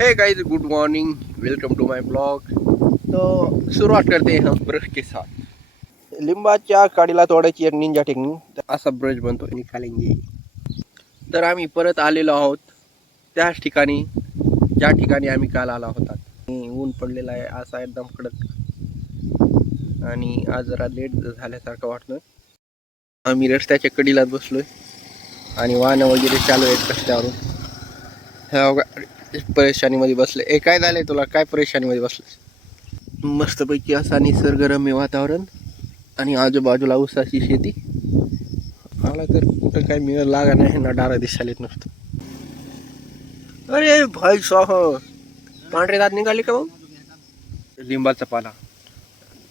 हे guys, good morning, welcome to my blog. तो सुरुवात करते हैं हम ब्रश के साथ। लिंबाच्या काडीला तोडायची एक निंजा टेक्निक, असा ब्रश बनतो निकालेंगे। तर आम्ही परत आलेलो आहोत त्याच ठिकाणी ज्या ठिकाणी आम्ही काल आला होता। ऊन पडलेला आहे असा एकदम कडक, आणि आज जरा लेट झाल्यासारखं वाटतं। आम्ही रस्त्याच्या कडेलाच बसलोय आणि वाहनं वगैरे चालू आहेत रस्त्यावरून। ह्या परेशानीमध्ये बसले। काय झालंय तुला, काय परेशानीमध्ये बसले? मस्तपैकी असा निसर्गरम्य वातावरण आणि आजूबाजूला ऊसाची शेती। मला तर कुठं काय मिळ लागा नाही ना, डारा दिसायलेत नुसतं। अरे भाई साहब, पांढरे दात निघाले का? लिंबाचा पाला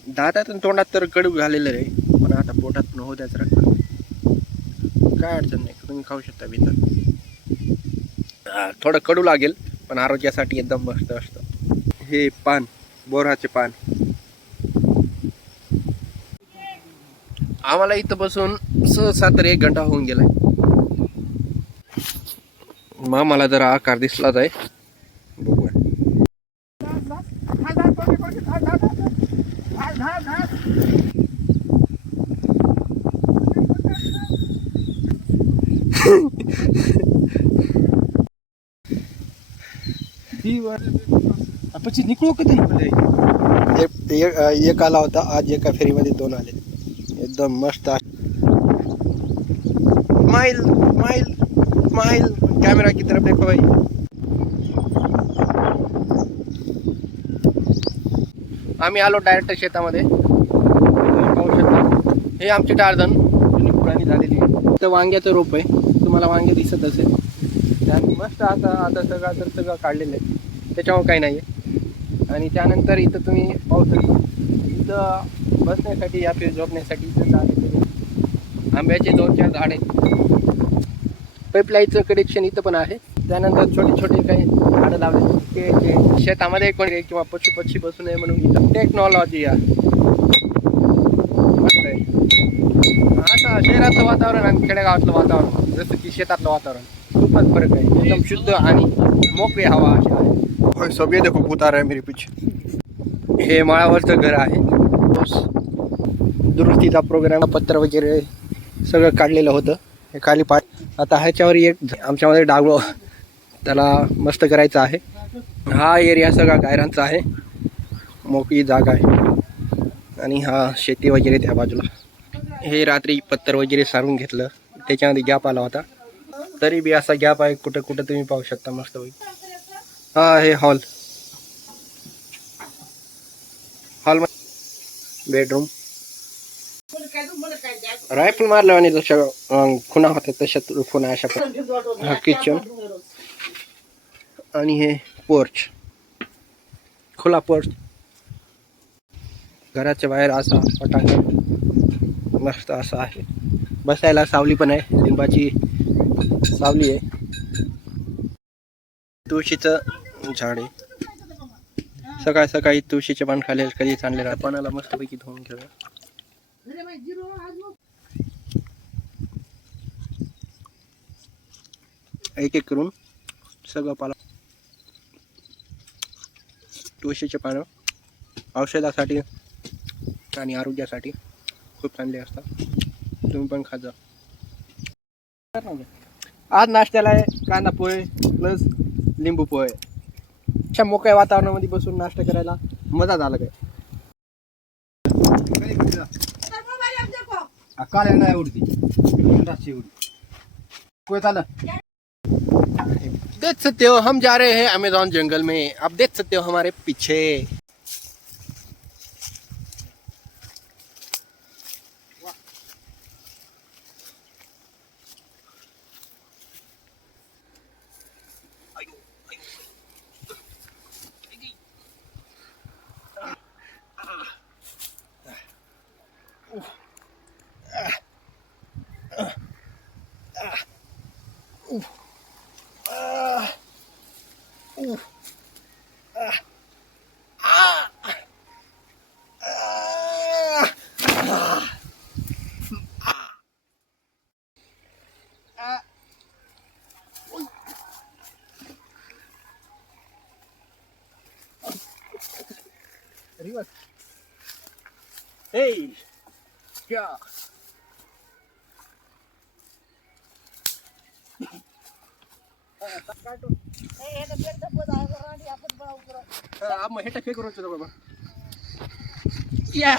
दातात आणि तोंडात तर कडू झालेलं रे, पण आता पोटात पण होत्याच राहत, काय अडचण नाही, तुम्ही खाऊ शकता बिंदास। थोडं कडू लागेल पण आरोग्यासाठी एकदम मस्त असतं हे पान, बोराचे पान। आम्हाला इथं बसून सहसा तर 1 घंटा होऊन गेलाय। मला जरा आकार दिसलाच आहे, बघूया। પછી નીકળો કદી एक आला होता आज, एका फेरीमध्ये 2 आले, एकदम मस्त। स्माइल स्माइल स्माइल, कैमरा की तरफ देखो भाई। आम्ही आलो डायरेक्ट शेतामध्ये, तुम्ही पाहू शकता हे आमची टारधन जुनी पुराणी झालेली आहे। तर वांग्याचं रोप आहे, तुम्हाला वांगे दिसत असेल, त्यात मस्त आता सगळं काढलेलं आहे, त्याच्यामुळे काही नाही आहे। आणि त्यानंतर इथं तुम्ही पाहू शकता, इथं बसण्यासाठी या फिर झोपण्यासाठी इथं झाले आंब्याचे 2-4 झाड आहेत। पाईपलाईनचं कनेक्शन इथं पण आहे। त्यानंतर छोटे छोटे काही झाडं लावले, ते शेतामध्ये कोणी किंवा पक्षी बसू नये म्हणून इथं टेक्नॉलॉजी आहे, मस्त आहे। आता शहरातलं वातावरण आणि खेडेगावातलं वातावरण, जसं की शेतातलं वातावरण, खूपच फरक आहे। एकदम शुद्ध आणि मोकळी हवा अशी आहे। सब ये देखो भूत आ रहा है मेरे पीछे। हे माळावरचं घर आहे, दुरुस्तीचा प्रोग्राम, पत्र वगैरे सगळं काढलेलं होतं। हे खाली आता ह्याच्यावर एक आमच्यामध्ये डागलो, त्याला मस्त करायचं आहे। हा एरिया सगळा गायरांचा आहे, मोकळी जागा आहे, आणि हा शेती वगैरे त्या बाजूला। हे रात्री पत्तर वगैरे सारून घेतलं, त्याच्यामध्ये गॅप आला होता, तरी बी असा गॅप आहे कुठं कुठं, तुम्ही पाहू शकता मस्त पैकी। हा हे हॉल बेडरूम, रायफल मारल्याने जशा खुणा होत्या तशा खुणा अशा। हा किचन, आणि हे पोर्च, खुला पोर्च। घराच्या बाहेर असा पटांगण मस्त असा आहे, बसायला सावली पण आहे, लिंबाची सावली आहे, तुळशीचं झाड आहे। सकाळ सकाळी तुळशीचे पान खाली कधी चांगले राहते। पानाला मस्तपैकी धुवून घेऊया। एक एक करून सगळं पाला। तुळशीचे पानं औषधासाठी आणि आरोग्यासाठी खूप चांगले असतात, तुम्ही पण खात जा। आज नाश्त्याला आहे कांदा पोहे प्लस लिंबू पोहे। अशा मोकळ्या वातावरणामध्ये बसून नाश्ता करायला मजा झाला काय। काल नाही उडती कोई चाल। देख सकते हो हम जा रहे हैं अमेज़न जंगल में, आप देख सकते हो हमारे पीछे। मग हे फेक रोच बाबा या